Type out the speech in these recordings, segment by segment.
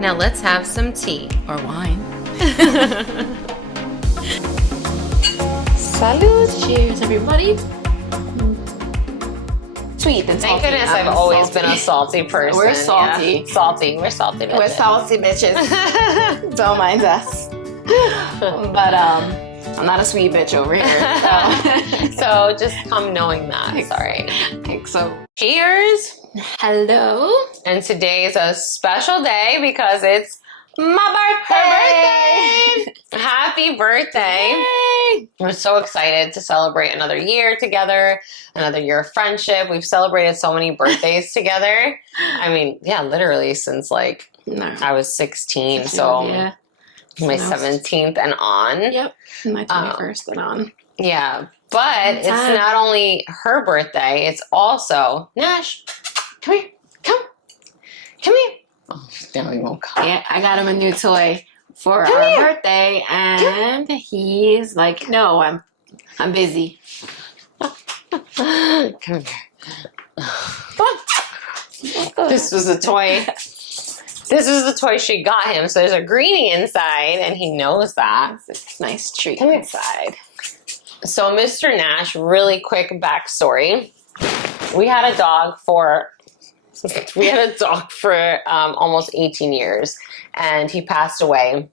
Now let's have some tea. Or wine. Salud. Cheers, everybody. Sweet and salty. Thank goodness I've always been a salty person. We're salty. Yeah. Salty. We're salty bitches. We're salty bitches. Don't mind us. But I'm not a sweet bitch over here. So just come knowing that. Sorry. So Cheers. hello. And today is a special day because it's my birthday. Happy birthday. Yay. We're so excited to celebrate another year together, another year of friendship. We've celebrated so many birthdays together. I mean, yeah, literally since like I was 16. So yeah. my 17th and on. Yep. My 21st and on. Yeah. But it's not only her birthday, it's also Nash. Come here. Come here. Oh, now he won't come. Yeah, I got him a new toy for our birthday, and he's like, "No, I'm busy." Come here. This was the toy. This is the toy she got him. So there's a greenie inside, and he knows that. It's a nice treat Come here. inside. So Mr. Nash, really quick backstory. We had a dog for almost 18 years, and he passed away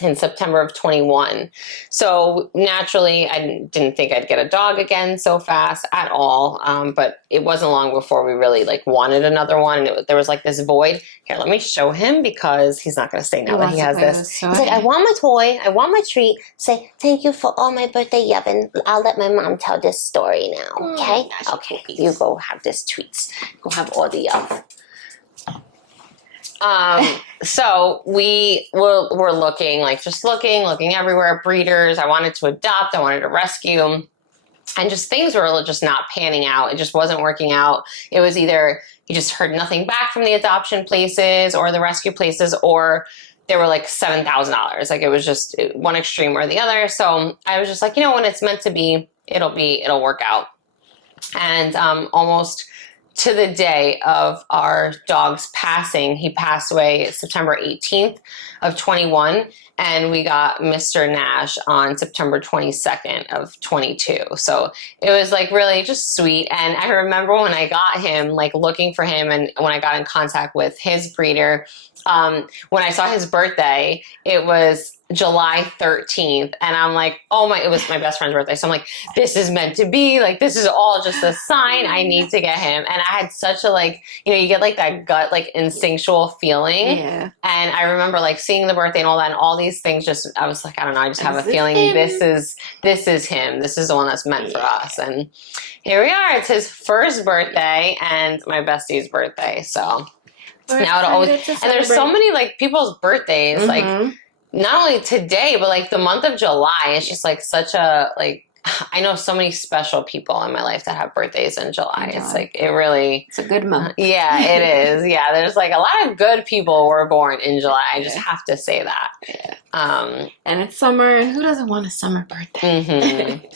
in September of 21. So naturally, I didn't think I'd get a dog again so fast at all. But it wasn't long before we really like wanted another one. And there was like this void. Here, let me show him because he's not going to stay now that he has this. He's like, I want my toy. I want my treat. Say, thank you for all my birthday, Yevon. I'll let my mom tell this story now. Okay? Okay. You go have this treats. Go have all the so we're looking, like just looking everywhere, breeders. I wanted to adopt, I wanted to rescue, and just things were just not panning out. It just wasn't working out. It was either you just heard nothing back from the adoption places or the rescue places, or they were like $7,000. Like it was just one extreme or the other. So I was just like, when it's meant to be, it'll work out. And almost to the day of our dog's passing, he passed away September 18th of 21, and we got Mr. Nash on September 22nd of 22. So it was like really just sweet. And I remember when I got him, like looking for him, and when I got in contact with his breeder, when I saw his birthday, it was July 13th, and I'm like, it was my best friend's birthday. So I'm like, this is meant to be, like, this is all just a sign. I need to get him. And I had such a you get like that gut, like instinctual feeling. Yeah. And I remember like seeing the birthday and all that, and all these things I was like, I don't know, I just have a feeling this is him. This is the one that's meant for us. And here we are. It's his first birthday and my bestie's birthday. So now it always, and there's so many like people's birthdays, like not only today, but like the month of July. It's just like such a, like, I know so many special people in my life that have birthdays in July. It's like, it's a good month. Yeah, it is. Yeah, there's like a lot of good people were born in July. I just have to say that. Yeah. And it's summer, and who doesn't want a summer birthday?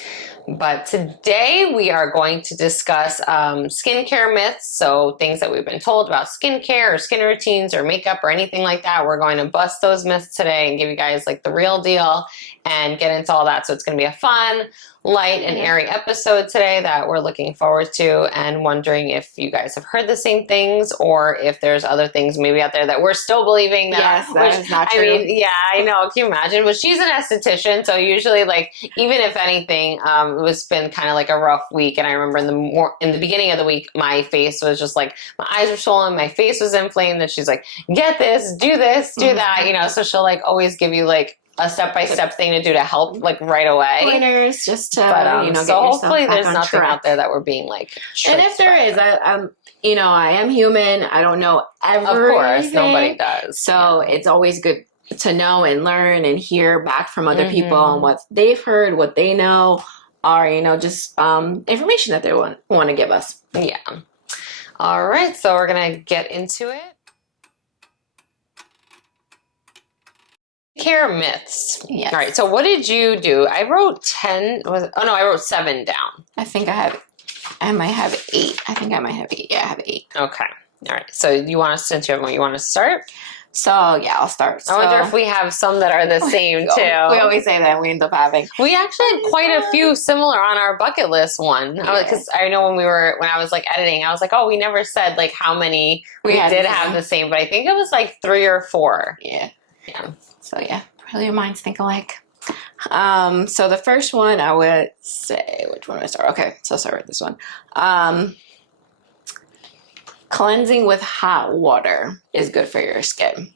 But today we are going to discuss skincare myths. So things that we've been told about skincare or skin routines or makeup or anything like that. We're going to bust those myths today and give you guys like the real deal and get into all that. So it's going to be a fun, light, and airy episode today that we're looking forward to, and wondering if you guys have heard the same things or if there's other things maybe out there that we're still believing that. Yes, that is not true. I mean, yeah, I know. Can you imagine? But she's an esthetician, so usually, like, even if anything, it's been kind of like a rough week. And I remember in the beginning of the week, my face was just like, my eyes were swollen, my face was inflamed. And she's like, get this, do that, So she'll like always give you like a step-by-step thing to do to help like right away. Pointers just to, get so hopefully there's nothing out there that we're being like And if there is, I am human. I don't know everything. Of course, nobody does. So it's always good to know and learn and hear back from other people on what they've heard, what they know, or, just information that they want to give us. Yeah. All right, so we're going to get into it. Care myths. Yes. All right. So what did you do? I wrote 10. I wrote 7 down. I think I might have 8. I think I might have 8. Yeah, I have 8. Okay. All right. So you want us to start? So yeah, I'll start. I wonder if we have some that are the same too. We always say that, we end up having. We actually had quite a few similar on our bucket list one. Because I know when I was like editing, I was like, oh, we never said like how many we did have the same, but I think it was like 3 or 4. Yeah. So yeah, brilliant minds think alike. So the first one I would say, which one do I start? Okay, so I'll start with this one. Cleansing with hot water is good for your skin.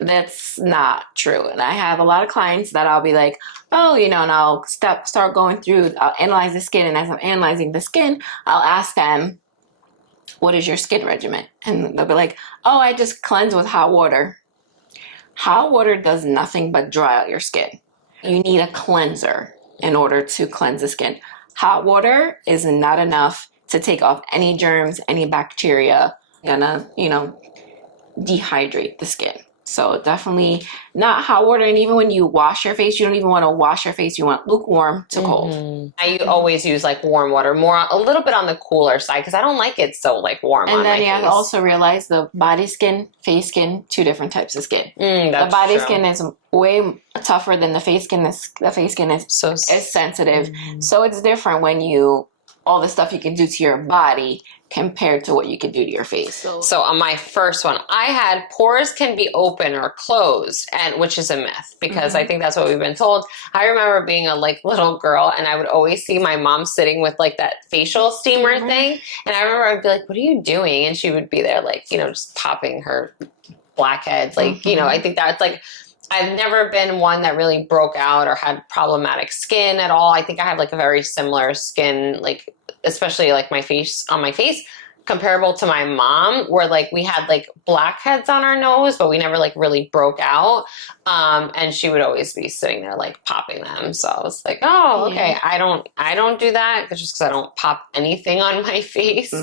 That's not true. And I have a lot of clients that I'll be like, oh, and I'll start going through, I'll analyze the skin. And as I'm analyzing the skin, I'll ask them, what is your skin regimen? And they'll be like, oh, I just cleanse with hot water. Hot water does nothing but dry out your skin. You need a cleanser in order to cleanse the skin. Hot water is not enough to take off any germs, any bacteria, gonna, dehydrate the skin. So definitely not hot water. And even when you wash your face, you don't even want to wash your face. You want lukewarm to cold. I always use like warm water, a little bit on the cooler side, because I don't like it so like warm on my face. And then you have to also realize the body skin, face skin, 2 different types of skin. The body skin is way tougher than the face skin. The face skin is sensitive. So it's different when all the stuff you can do to your body compared to what you can do to your face. So on my first one, I had pores can be open or closed, and which is a myth, because I think that's what we've been told. I remember being a little girl, and I would always see my mom sitting with like that facial steamer thing, and I remember I'd be like, "What are you doing?" And she would be there like, just popping her blackheads, like I think that's like. I've never been one that really broke out or had problematic skin at all. I think I have like a very similar skin, like especially like my face, comparable to my mom, where like we had like blackheads on our nose, but we never like really broke out. And she would always be sitting there like popping them. So I was like, oh, okay. I don't do that just because I don't pop anything on my face.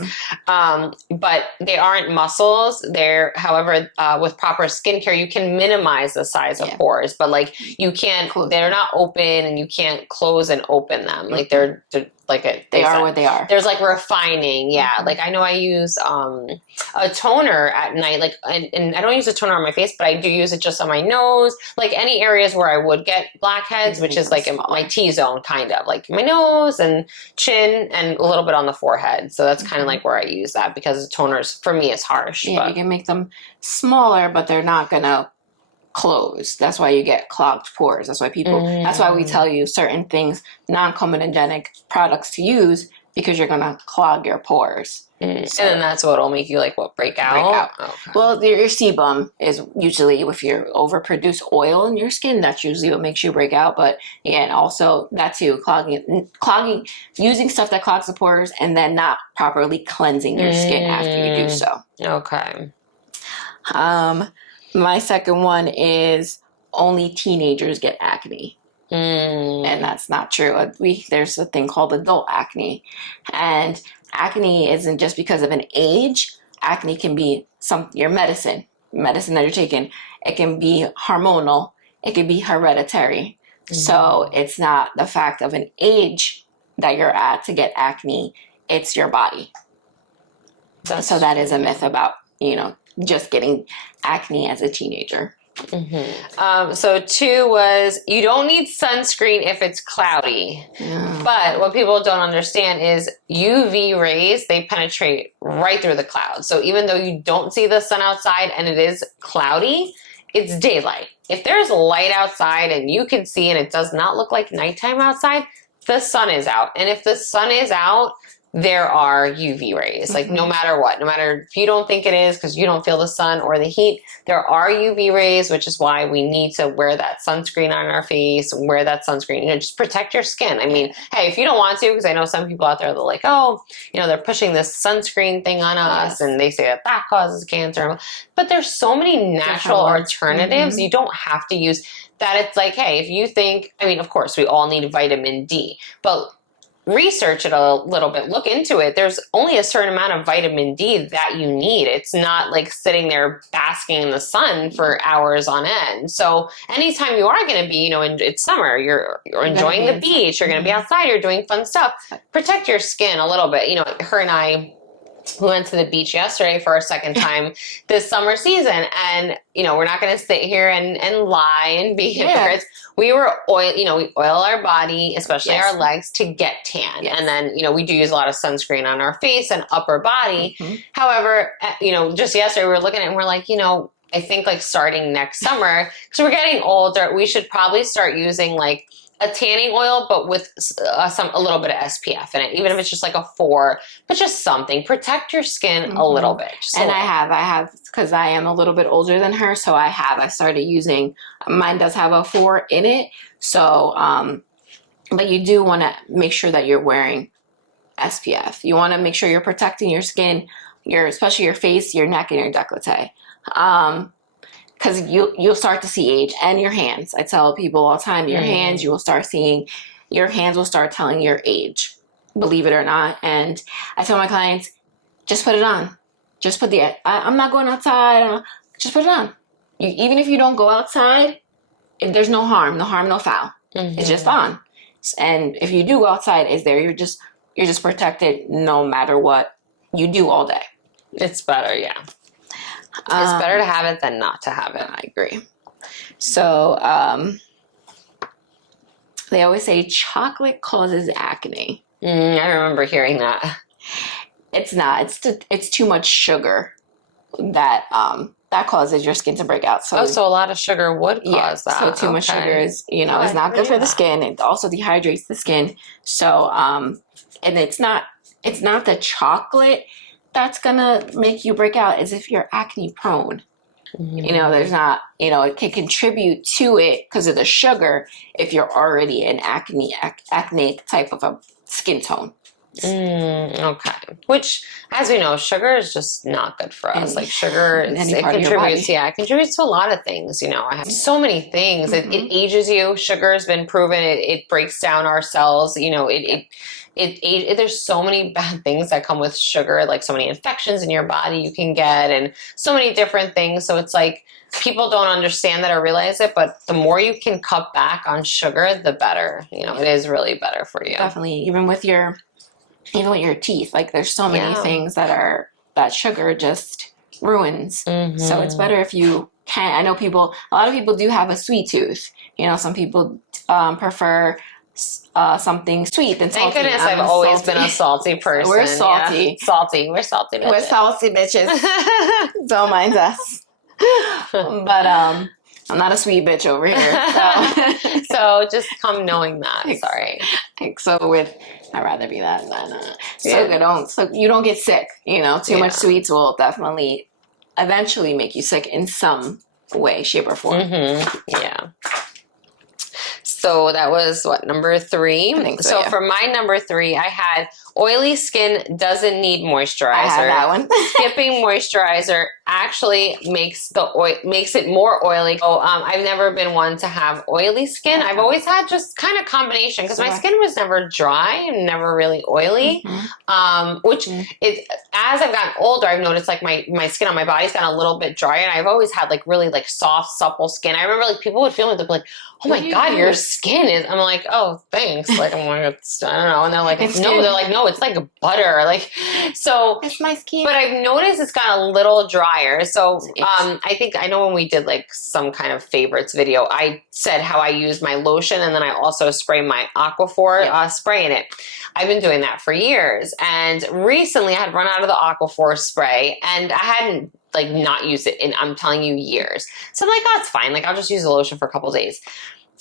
But they aren't muscles. However, with proper skincare, you can minimize the size of pores, but like you can't, they're not open and you can't close and open them. Like they're like they are what they are. There's like refining. Like I know I use a toner at night, like and I don't use a toner on my face, but I do use it just on my nose, like any areas where I would get blackheads, which is like in my T-zone, kind of like my nose and chin and a little bit on the forehead. So that's kind of like where I use that, because the toners for me is harsh. You can make them smaller, but they're not gonna close. That's why you get clogged pores. That's why that's why we tell you certain things, non-comedogenic products to use, because you're gonna clog your pores. So, and then that's what'll make you like break out. Okay. Well, your sebum is usually, if you overproduce oil in your skin, that's usually what makes you break out. But again, also that too, clogging, using stuff that clogs the pores and then not properly cleansing your skin after you do so. Okay. My second one is only teenagers get acne. And that's not true. There's a thing called adult acne. And acne isn't just because of an age. Acne can be your medicine that you're taking. It can be hormonal. It can be hereditary. So it's not the fact of an age that you're at to get acne. It's your body. So that is a myth about, just getting acne as a teenager. So 2 was, you don't need sunscreen if it's cloudy. But what people don't understand is UV rays, they penetrate right through the clouds. So even though you don't see the sun outside and it is cloudy, it's daylight. If there's light outside and you can see and it does not look like nighttime outside, the sun is out. And if the sun is out, there are UV rays, like no matter what, no matter if you don't think it is because you don't feel the sun or the heat, there are UV rays, which is why we need to wear that sunscreen on our face, wear that sunscreen, just protect your skin. I mean, hey, if you don't want to, because I know some people out there, they're like, oh, they're pushing this sunscreen thing on us and they say that causes cancer. But there's so many natural alternatives. You don't have to use that. It's like, hey, if you think, of course we all need vitamin D, but research it a little bit, look into it. There's only a certain amount of vitamin D that you need. It's not like sitting there basking in the sun for hours on end. So anytime you are going to be, it's summer, you're enjoying the beach, you're going to be outside, you're doing fun stuff, protect your skin a little bit. Her and I We went to the beach yesterday for our second time this summer season. And, you know, we're not going to sit here and lie and be hypocrites. We were we oil our body, especially our legs, to get tan. And then, you know, we do use a lot of sunscreen on our face and upper body. However, you know, just yesterday we were looking at it and we're like, you know, I think like starting next summer, because we're getting older, we should probably start using like a tanning oil, but with a little bit of SPF in it, even if it's just like a 4, but just something. Protect your skin a little bit. And I have, because I am a little bit older than her, so I started using, mine does have a 4 in it. So, but you do want to make sure that you're wearing SPF. You want to make sure you're protecting your skin, especially your face, your neck, and your décolleté. Because you'll start to see age, and your hands. I tell people all the time, your hands, your hands will start telling your age, believe it or not. And I tell my clients, just put it on. Just put I'm not going outside. Just put it on. Even if you don't go outside, there's no harm, no foul. It's just on. And if you do go outside, it's there. You're just protected no matter what you do all day. It's better, yeah. It's better to have it than not to have it. I agree. So they always say chocolate causes acne. I remember hearing that. It's not. It's too much sugar that causes your skin to break out. So so a lot of sugar would cause that. So too much sugar is is not good for the skin. It also dehydrates the skin. So and it's not the chocolate that's gonna make you break out, is if you're acne prone. You know, there's not, it can contribute to it because of the sugar if you're already an acne type of a skin tone. Okay. Which, as we know, sugar is just not good for us. Like sugar, it contributes to a lot of things. You know, I have so many things. It ages you. Sugar has been proven. It breaks down our cells. You know, there's so many bad things that come with sugar, like so many infections in your body you can get, and so many different things. So it's like people don't understand that or realize it, but the more you can cut back on sugar, the better. You know, it is really better for you. Definitely, even with your teeth. Like there's so many things that sugar just ruins. So it's better if you can. I know a lot of people do have a sweet tooth. You know, some people prefer something sweet than salty. Thank goodness I've always been a salty person. We're salty. Yeah. Salty. We're salty bitches. We're salty bitches. Don't mind us. But I'm not a sweet bitch over here. So just come knowing that. Sorry. I'd rather be that than so you don't get sick. You know, too much sweets will definitely eventually make you sick in some way, shape, or form. Yeah. So that was number 3? I think so, for my number 3, I had oily skin doesn't need moisturizer. I had that one. Skipping moisturizer actually makes it more oily. So I've never been one to have oily skin. I've always had just kind of combination because my skin was never dry and never really oily. Which is, as I've gotten older, I've noticed like my skin on my body's gotten a little bit drier, and I've always had like really like soft, supple skin. I remember like people would feel me, they'd be like, "Oh my God, your skin is." I'm like, "Oh, thanks." Like I'm like, I don't know, and they're like, "No," they're like, "No, it's like butter." Like, so it's my skin. But I've noticed it's gotten a little drier. So I know when we did like some kind of favorites video, I said how I use my lotion, and then I also spray my Aquaphor spray in it. I've been doing that for years, and recently I had run out of the Aquaphor spray, and I hadn't like not used it in, I'm telling you, years. So I'm like, oh, it's fine. Like I'll just use the lotion for a couple days.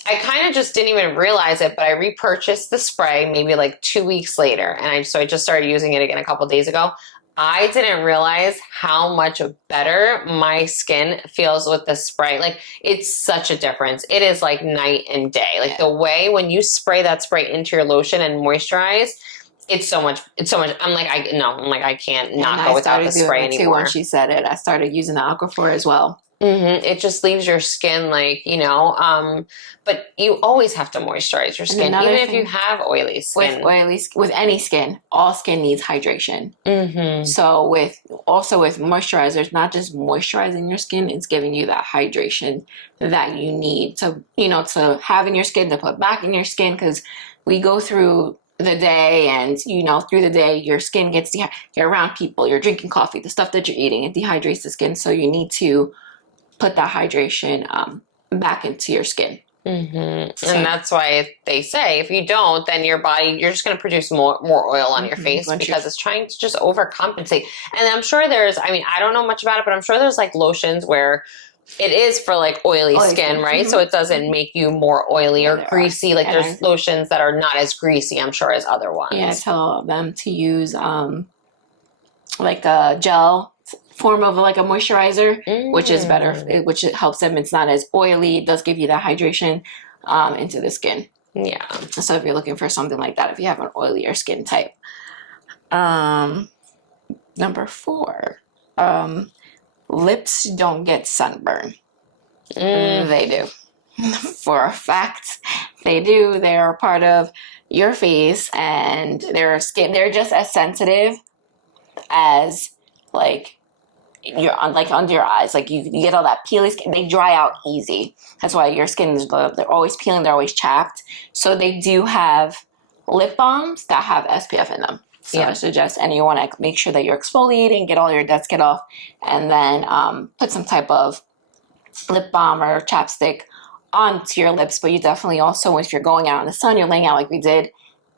I kind of just didn't even realize it, but I repurchased the spray maybe like 2 weeks later. And I just started using it again a couple days ago. I didn't realize how much better my skin feels with the spray. Like it's such a difference. It is like night and day. Like the way when you spray that spray into your lotion and moisturize, it's so much. I'm like, I can't not go without the spray anymore. Too, when she said it, I started using the Aquaphor as well. It just leaves your skin like, but you always have to moisturize your skin, even if you have oily skin. With any skin, all skin needs hydration. So with moisturizers, not just moisturizing your skin, it's giving you that hydration that you need to have in your skin, to put back in your skin, because we go through the day, and through the day your skin gets you're around people, you're drinking coffee, the stuff that you're eating, it dehydrates the skin. So you need to put that hydration back into your skin. And that's why they say if you don't, then your body, you're just going to produce more oil on your face because it's trying to just overcompensate. And I'm sure I don't know much about it, but I'm sure there's like lotions where it is for like oily skin, right? So it doesn't make you more oily or greasy. Like there's lotions that are not as greasy, I'm sure, as other ones. Yeah, I tell them to use like a gel form of like a moisturizer, which is better, which it helps them. It's not as oily. It does give you that hydration into the skin. Yeah. So if you're looking for something like that, if you have an oilier skin type. Number 4, lips don't get sunburn. They do. For a fact, they do. They are part of your face, and their skin, they're just as sensitive as like under your eyes. Like you get all that peely skin. They dry out easy. That's why your skin is, they're always peeling, they're always chapped. So they do have lip balms that have SPF in them. So I suggest, and you want to make sure that you're exfoliating, get all your dead skin off, and then put some type of lip balm or chapstick onto your lips. But you definitely also, if you're going out in the sun, you're laying out like we did,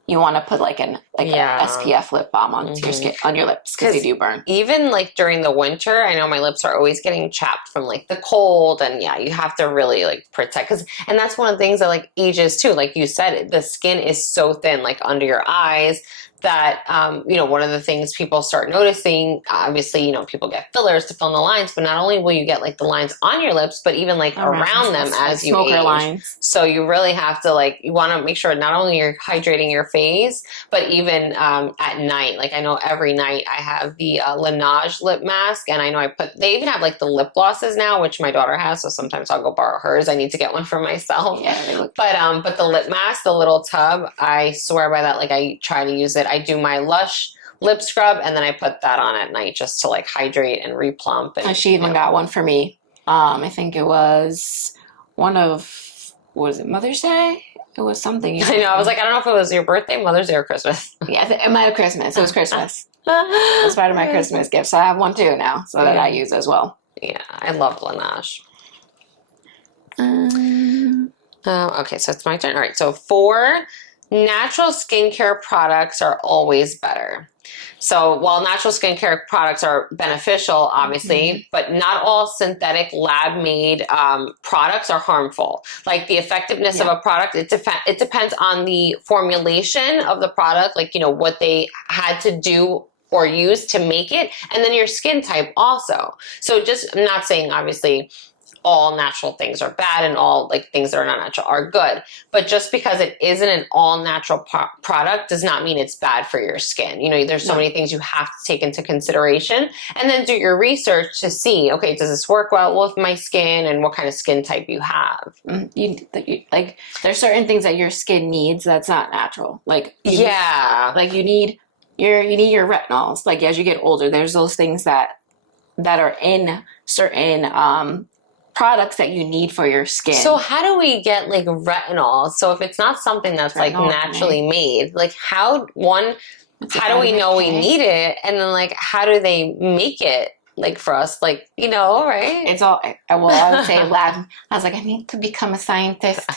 you want to put like an SPF lip balm onto your skin, on your lips, because they do burn. Even like during the winter, I know my lips are always getting chapped from like the cold, and you have to really like protect, and that's one of the things that like ages too. Like you said, the skin is so thin, like under your eyes, that one of the things people start noticing, obviously, people get fillers to fill in the lines, but not only will you get like the lines on your lips, but even like around them as you age. Lines. So you really have to you want to make sure not only you're hydrating your face, but even at night. Like I know every night I have the Laneige lip mask, and I know they even have like the lip glosses now, which my daughter has, so sometimes I'll go borrow hers. I need to get one for myself. Yeah, but the lip mask, the little tub, I swear by that. Like I try to use it. I do my Lush lip scrub, and then I put that on at night just to like hydrate and replump. And she even got one for me. I think it was was it Mother's Day? It was something. I know. I was like, I don't know if it was your birthday, Mother's Day, or Christmas. Yeah, it might have Christmas. It was Christmas. It was part of my Christmas gift, so I have one too now, so that I use as well. Yeah, I love Laneige. Okay, so it's my turn. All right, so 4, natural skincare products are always better. So while natural skincare products are beneficial, obviously, but not all synthetic lab-made products are harmful. Like the effectiveness of a product, it depends on the formulation of the product, like, what they had to do or use to make it, and then your skin type also. So I'm not saying, obviously, all natural things are bad and all like things that are not natural are good. But just because it isn't an all natural product does not mean it's bad for your skin. There's so many things you have to take into consideration, and then do your research to see, okay, does this work well with my skin, and what kind of skin type you have. Like there's certain things that your skin needs that's not natural. Like you need your retinols. Like as you get older, there's those things that are in certain products that you need for your skin. So how do we get like retinol? So if it's not something that's like naturally made, like how do we know we need it? And then like, how do they make it like for us? Like, right? It's all, well, I would say lab. I was like, I need to become a scientist.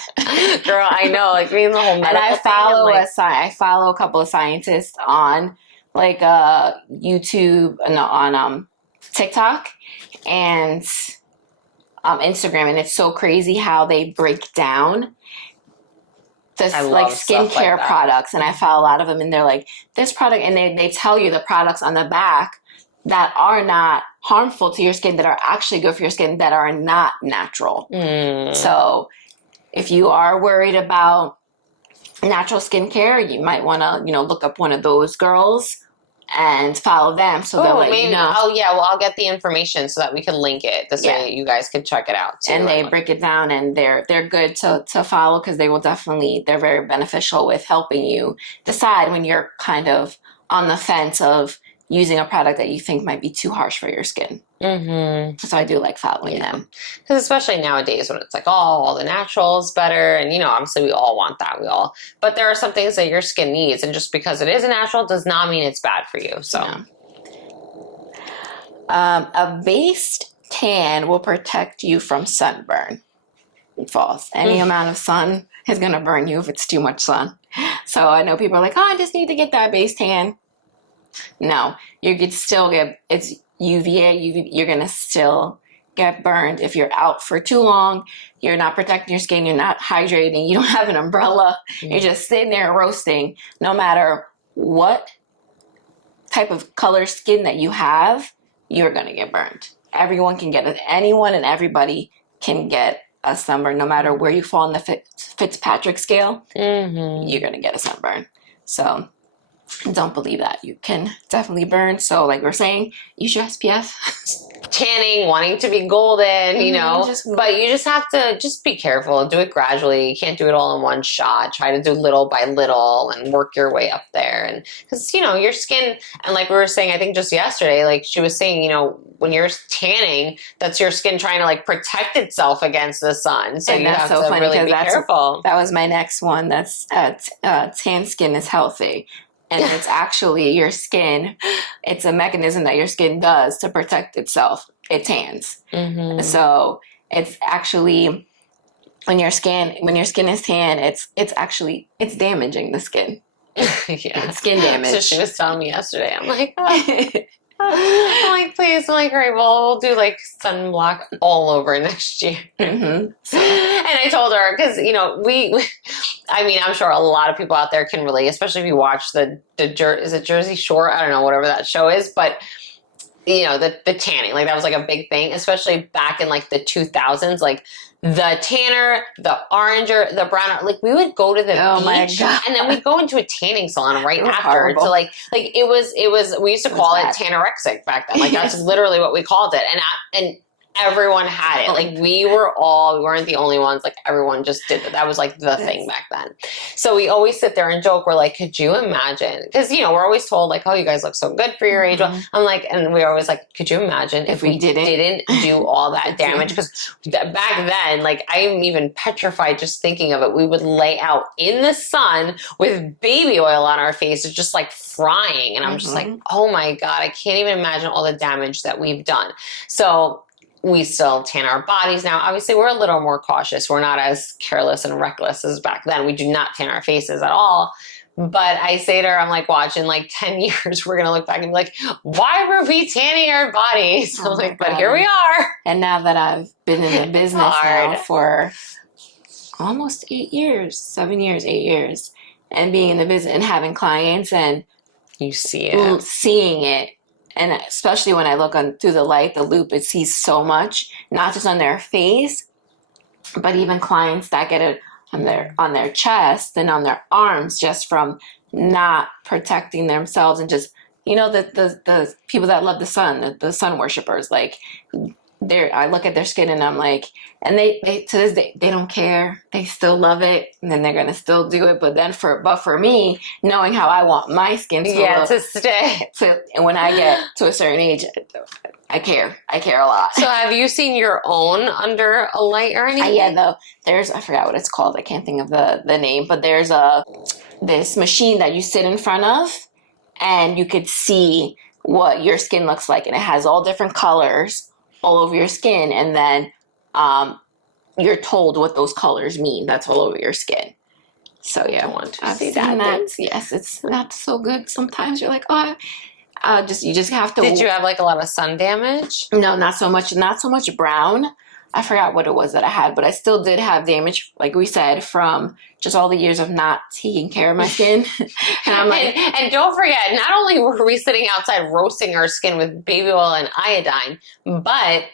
Girl, I know, like me and the whole medical and I follow a couple of scientists on like YouTube and on TikTok and Instagram, and it's so crazy how they break down this like skincare products. And I follow a lot of them, and they're like, this product, and they tell you the products on the back that are not harmful to your skin, that are actually good for your skin, that are not natural. So if you are worried about natural skincare, you might want to look up one of those girls and follow them, so they'll let you know. Oh yeah, well I'll get the information so that we can link it this way you guys can check it out too. And they break it down, and they're good to follow, because they're very beneficial with helping you decide when you're kind of on the fence of using a product that you think might be too harsh for your skin. So I do like following them. Because especially nowadays when it's like, oh, all the natural is better. And, obviously we all want that. But there are some things that your skin needs. And just because it is a natural does not mean it's bad for you. So a based tan will protect you from sunburn. False. Any amount of sun is going to burn you if it's too much sun. So I know people are like, oh, I just need to get that base tan. No, you could still it's UVA. You're going to still get burned if you're out for too long. You're not protecting your skin. You're not hydrating. You don't have an umbrella. You're just sitting there roasting. No matter what type of color skin that you have, you're going to get burned. Everyone can get it. Anyone and everybody can get a sunburn, no matter where you fall on the Fitzpatrick scale. You're going to get a sunburn. So don't believe that. You can definitely burn. So like we're saying, use your SPF. Tanning, wanting to be golden, but you just have to just be careful. Do it gradually. You can't do it all in one shot. Try to do little by little and work your way up there. And because, your skin, and like we were saying, I think just yesterday, like she was saying, when you're tanning, that's your skin trying to like protect itself against the sun. So you have to really be careful. That was my next one. That's tan skin is healthy. And it's actually your skin. It's a mechanism that your skin does to protect itself. It tans. So it's actually when your skin is tan, it's damaging the skin. It's skin damage. So she was telling me yesterday. I'm like, please. I'm like, all right, well, we'll do like sunblock all over next year. And I told her, because, I'm sure a lot of people out there can relate, especially if you watch is it Jersey Shore? I don't know, whatever that show is. But, the tanning, like that was like a big thing, especially back in like the 2000s, like the tanner, the oranger, the browner, like we would go to the beach and then we'd go into a tanning salon right after. Horrible. So like it was, we used to call it tannerixic back then. Like that's literally what we called it. And everyone had it. Like we weren't the only ones. Like everyone just did it. That was like the thing back then. So we always sit there and joke. We're like, could you imagine? Because, we're always told like, oh, you guys look so good for your age. I'm like, and we're always like, could you imagine if we didn't do all that damage? Because back then, like I'm even petrified just thinking of it. We would lay out in the sun with baby oil on our faces, just like frying. And I'm just like, oh my God, I can't even imagine all the damage that we've done. So we still tan our bodies now. Obviously, we're a little more cautious. We're not as careless and reckless as back then. We do not tan our faces at all. But I say to her, I'm like, watch, in like 10 years, we're going to look back and be like, why were we tanning our bodies? I'm like, but here we are. And now that I've been in the business now for almost 8 years, and being in the business and having clients and you seeing it. And especially when I look through the light, the loop, it sees so much, not just on their face, but even clients that get it on their chest and on their arms just from not protecting themselves and just, the people that love the sun worshipers, like I look at their skin and I'm like, and they to this day, they don't care. They still love it. And then they're going to still do it. But for me, knowing how I want my skin to look, to stay. And when I get to a certain age, I care. I care a lot. So have you seen your own under a light or anything? I forgot what it's called. I can't think of the name, but there's this machine that you sit in front of and you could see what your skin looks like. And it has all different colors all over your skin, and then you're told what those colors mean. That's all over your skin. So yeah, I want to see that. Yes, it's not so good. Sometimes you're like, you just have to. Did you have like a lot of sun damage? No, not so much. Not so much brown. I forgot what it was that I had, but I still did have damage, like we said, from just all the years of not taking care of my skin. And I'm like, and don't forget, not only were we sitting outside roasting our skin with baby oil and iodine, but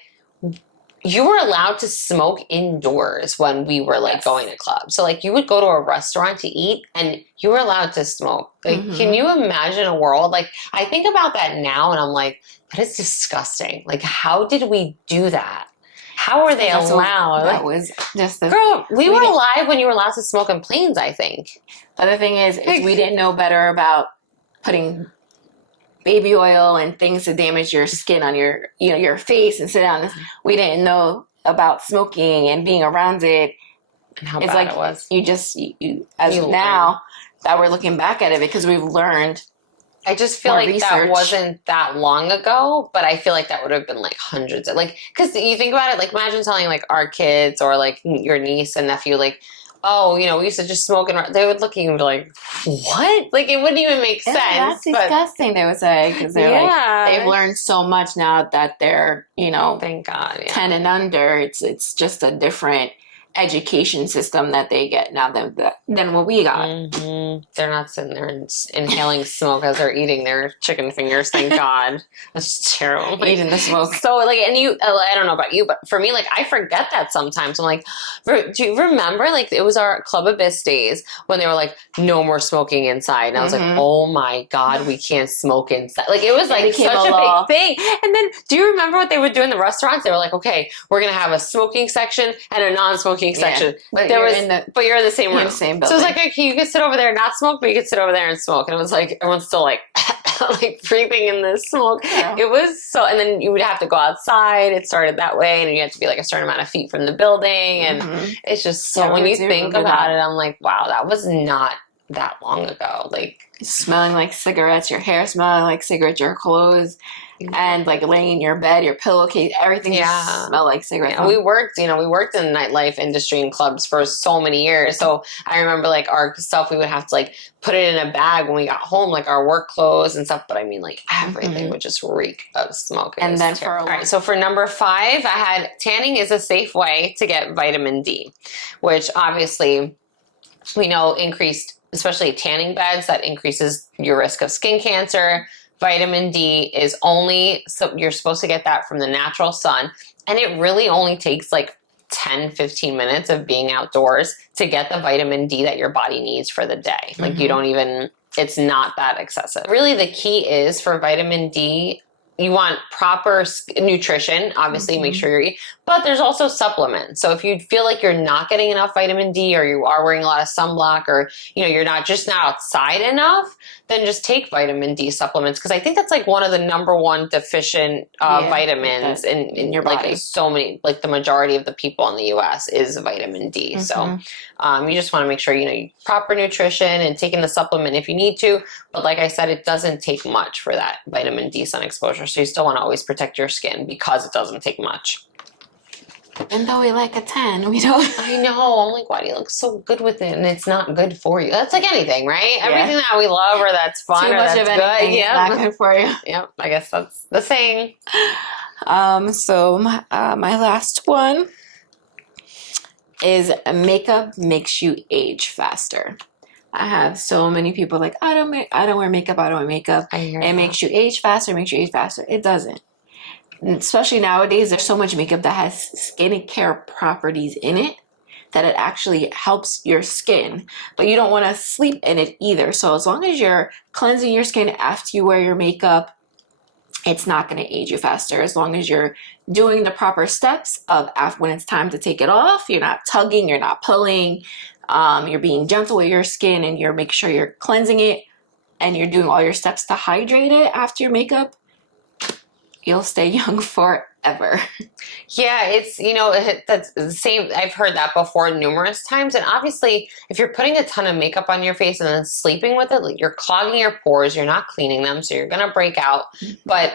you were allowed to smoke indoors when we were like going to clubs. So like you would go to a restaurant to eat and you were allowed to smoke. Like, can you imagine a world? Like I think about that now and I'm like, that is disgusting. Like, how did we do that? How were they allowed? That was just girl. We were alive when you were allowed to smoke in planes, I think. The other thing is we didn't know better about putting baby oil and things to damage your skin on your, you know, your face and sit down. We didn't know about smoking and being around it. And how It's bad like it was. you as You now that we're looking back at it, because we've learned. I just feel More like research. that wasn't that long ago, but I feel like that would have been like hundreds of, like, because you think about it, like imagine telling like our kids or like your niece and nephew, like, oh, you know, we used to just smoke, and they would look at you and be like, what? Like it wouldn't even make sense. That's disgusting, they would say, because they're like, they've learned so much now that they're, you know, thank God, 10 and under. It's just a different education system that they get now than what we got. Mm-hmm. They're not sitting there and inhaling smoke as they're eating their chicken fingers. Thank God. That's terrible. Like, Eating the smoke. So like, and you, I don't know about you, but for me, like, I forget that sometimes. I'm like, do you remember? Like, it was our Club Abyss days when they were like, no more smoking inside, and I was like, oh my God, we can't smoke inside. Like, it was like such a big thing. And then, do you remember what they would do in the restaurants? They were like, okay, we're gonna have a smoking section and a non-smoking section. But you're in the same room. The same building. So it was like, okay, you could sit over there and not smoke, but you could sit over there and smoke. And it was like, everyone's still like, like breathing in the smoke. Yeah. It was so, and then you would have to go outside. It started that way, and you had to be like a certain amount of feet from the building. And it's just so, when you think about it, I'm like, wow, that was not that long ago. Like, smelling like cigarettes, your hair smelling like cigarettes, your clothes, and like laying in your bed, your pillowcase, everything just smelled like cigarettes. Yeah, we worked in the nightlife industry and clubs for so many years. So I remember like our stuff, we would have to like put it in a bag when we got home, like our work clothes and stuff. But I mean, like everything would just reek of smoke. And then all right, so for number 5, I had tanning is a safe way to get vitamin D, which obviously we know increased, especially tanning beds, that increases your risk of skin cancer. Vitamin D is only, so you're supposed to get that from the natural sun. And it really only takes like 10, 15 minutes of being outdoors to get the vitamin D that your body needs for the day. Like you don't even, it's not that excessive. Really the key is for vitamin D, you want proper nutrition, obviously make sure you're eating, but there's also supplements. So if you feel like you're not getting enough vitamin D, or you are wearing a lot of sunblock, or you know you're not outside enough, then just take vitamin D supplements, because I think that's like one of the number one deficient vitamins in your body. Like so many, like the majority of the people in the US is vitamin D. So you just want to make sure you proper nutrition and taking the supplement if you need to. But like I said, it doesn't take much for that vitamin D sun exposure. So you still want to always protect your skin because it doesn't take much. And though we like a 10, we don't. I know. I'm like, why do you look so good with it? And it's not good for you. That's like anything, right? Yeah. Everything that we love or that's fun Too or much that's of good. Yeah, not good for you. Yep. I guess that's the saying. So my last one is makeup makes you age faster. I have so many people like, I don't wear makeup. I don't wear makeup. It makes you age faster. It doesn't. Especially nowadays, there's so much makeup that has skincare properties in it that it actually helps your skin, but you don't want to sleep in it either. So as long as you're cleansing your skin after you wear your makeup, it's not going to age you faster. As long as you're doing the proper steps of when it's time to take it off, you're not tugging, you're not pulling, you're being gentle with your skin, and you're making sure you're cleansing it, and you're doing all your steps to hydrate it after your makeup, you'll stay young forever. Yeah, it's, that's the same. I've heard that before numerous times. And obviously, if you're putting a ton of makeup on your face and then sleeping with it, like you're clogging your pores, you're not cleaning them, so you're going to break out. But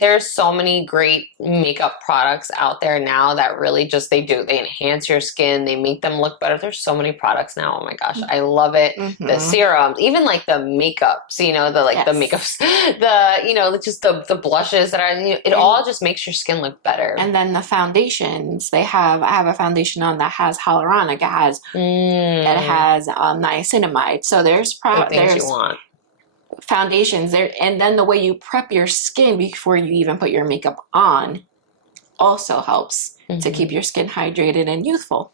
there's so many great makeup products out there now that really just, they enhance your skin, they make them look better. There's so many products now. Oh my gosh, I love it. The serums, even like the makeups, the makeups, just the blushes that are, it all just makes your skin look better. And then the foundations, I have a foundation on that has hyaluronic, it has niacinamide. So there's you want. Foundations there, and then the way you prep your skin before you even put your makeup on also helps to keep your skin hydrated and youthful.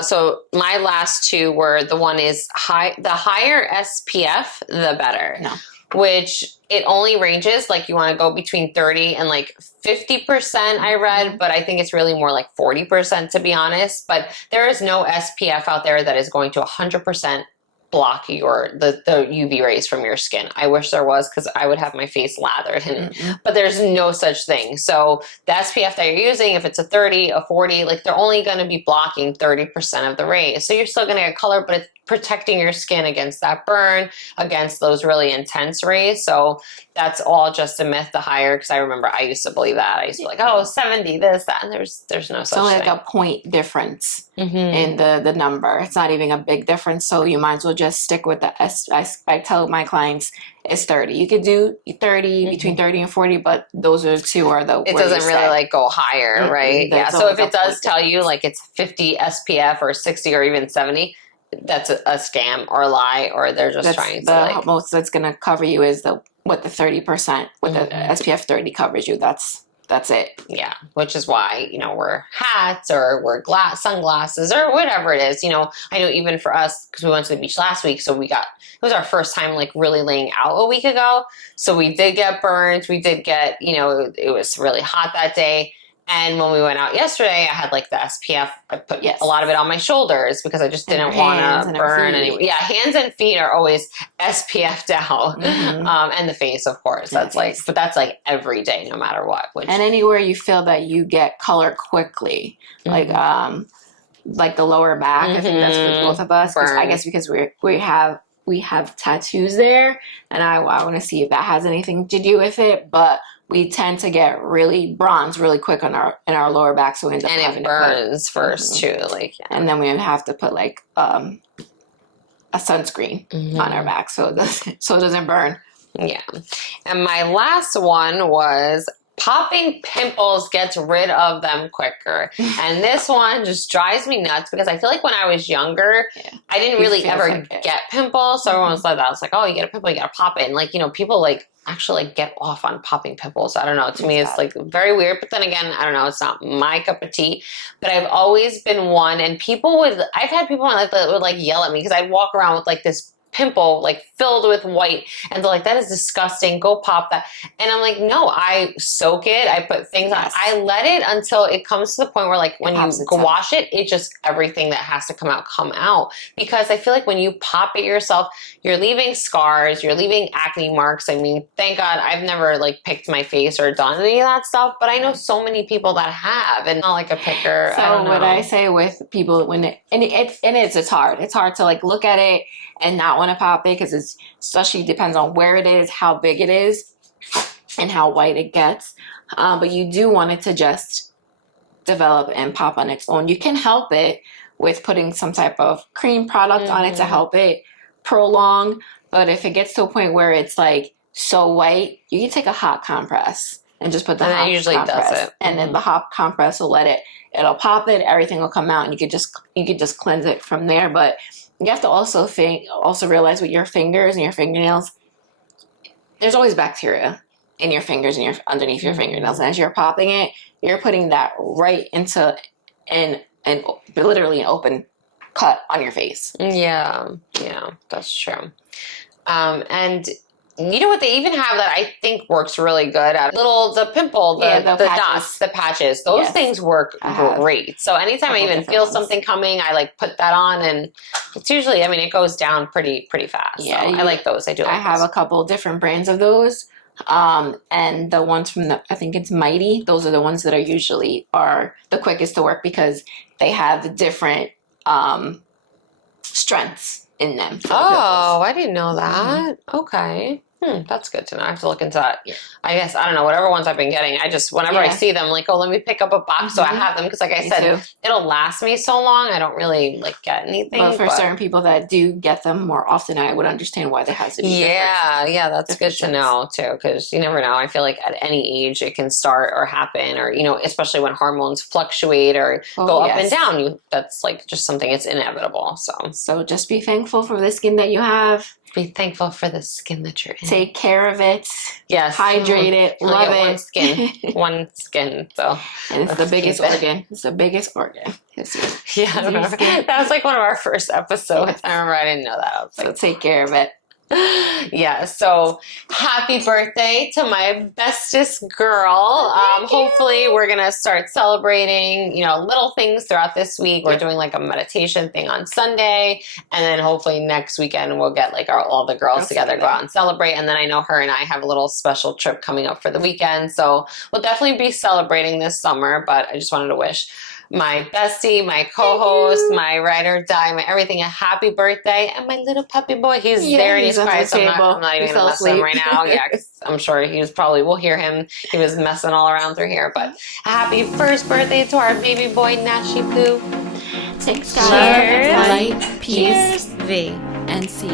So my last two were, the one is the higher SPF, the better. No. Which it only ranges, like you want to go between 30 and like 50%, I read, but I think it's really more like 40%, to be honest. But there is no SPF out there that is going to 100% block the UV rays from your skin. I wish there was, because I would have my face lathered in it, but there's no such thing. So the SPF that you're using, if it's a 30, a 40, like they're only going to be blocking 30% of the rays. So you're still going to get color, but it's protecting your skin against that burn, against those really intense rays. So that's all just a myth to hire, because I remember I used to believe that. I used to be like, oh, 70, this, that, and there's no such only thing. like a point difference in the number. It's not even a big difference, so you might as well just stick with the I tell my clients it's 30. You could do 30, between 30 and 40, but those are two are the it doesn't really like go higher, right? Yeah. So if it does tell you like it's 50 SPF or 60 or even 70, that's a scam or a lie, or they're just trying to like, most that's going to cover you is the 30%, what the SPF 30 covers you. That's it. Yeah, which is why, wear hats or wear sunglasses or whatever it is. I know even for us, because we went to the beach last week, so it was our first time like really laying out a week ago. So we did get burns. We did get, it was really hot that day. And when we went out yesterday, I had like the SPF. I put a lot of it on my shoulders because I just didn't want to burn anyone. Yeah, hands and feet are always SPF'd out, and the face, of course. That's but that's like every day, no matter what. And anywhere you feel that you get color quickly, like the lower back. I think that's for both of us. I guess because we have tattoos there, and I want to see if that has anything to do with it, but we tend to get really bronze really quick in our lower back, so we end up having it burns first too, like and then we have to put like a sunscreen on our back so it doesn't burn. Yeah, and my last one was popping pimples gets rid of them quicker. And this one just drives me nuts because I feel like when I was younger, I didn't really ever get pimples. So everyone said that. I was like, oh, you get a pimple, you gotta pop it. And like, people like actually like get off on popping pimples. I don't know. To me, it's like very weird. But then again, I don't know. It's not my cup of tea. But I've always been one. And I've had people in my life that would like yell at me because I'd walk around with like this pimple like filled with white, and they're like, that is disgusting, go pop that. And I'm like, no, I soak it, I put things on, I let it until it comes to the point where like when you go wash it, it just, everything that has to come out, because I feel like when you pop it yourself, you're leaving scars, you're leaving acne marks. I mean, thank God I've never like picked my face or done any of that stuff, but I know so many people that have, and not like a picker. So what I say with people it's hard to like look at it and not want to pop it, because it's especially depends on where it is, how big it is, and how white it gets. But you do want it to just develop and pop on its own. You can help it with putting some type of cream product on it to help it prolong. But if it gets to a point where it's like so white, you can take a hot compress and just put the hot usually compress, does it. And then the hot compress will it'll pop it, everything will come out, and you could just cleanse it from there. But you have to also realize with your fingers and your fingernails, there's always bacteria in your fingers and underneath your fingernails. And as you're popping it, you're putting that right into and literally an open cut on your face. Yeah, that's true. And you know what they even have that I think works really good at the pimple, the dots, the patches. Those things work great. So anytime I even feel something coming, I like put that on, and it's usually, it goes down pretty fast. Yeah, so I like those. I have a couple different brands of those. And the ones from I think it's Mighty, those are the ones that are the quickest to work because they have different strengths in them. Oh, I didn't know that. Okay. That's good to know. I have to look into that. Yeah. I guess, I don't know, whatever ones I've been getting, I just, whenever I see them, like, oh, let me pick up a box so I have them. Because like I said, it'll last me so long. I don't really like get anything. But for certain people that do get them more often, I would understand why they have to be different. Yeah, that's good to know too. Because you never know. I feel like at any age it can start or happen, or, especially when hormones fluctuate or go up and down. That's like just something, it's inevitable. So just be thankful for the skin that you have. Be thankful for the skin that you're in. Take care of it. Yes. Hydrate it. Love it. One skin. So and it's the biggest organ. It's the biggest organ. Yeah, I remember. That was like one of our first episodes. I remember I didn't know that. I was so take care of it. Yeah, so happy birthday to my bestest girl. Hopefully we're gonna start celebrating, little things throughout this week. We're doing like a meditation thing on Sunday, and then hopefully next weekend we'll get like all the girls together, go out and celebrate. And then I know her and I have a little special trip coming up for the weekend, so we'll definitely be celebrating this summer. But I just wanted to wish my bestie, my co-host, my ride or die, my everything, a happy birthday, and my little puppy boy, he's there and he's quiet, so I'm not even gonna mess with him right now. Yeah, 'cause I'm sure we'll hear him. He was messing all around through here, but happy first birthday to our baby boy, Nashi Poo. Thanks, Love, guys. light, peace, V, and C.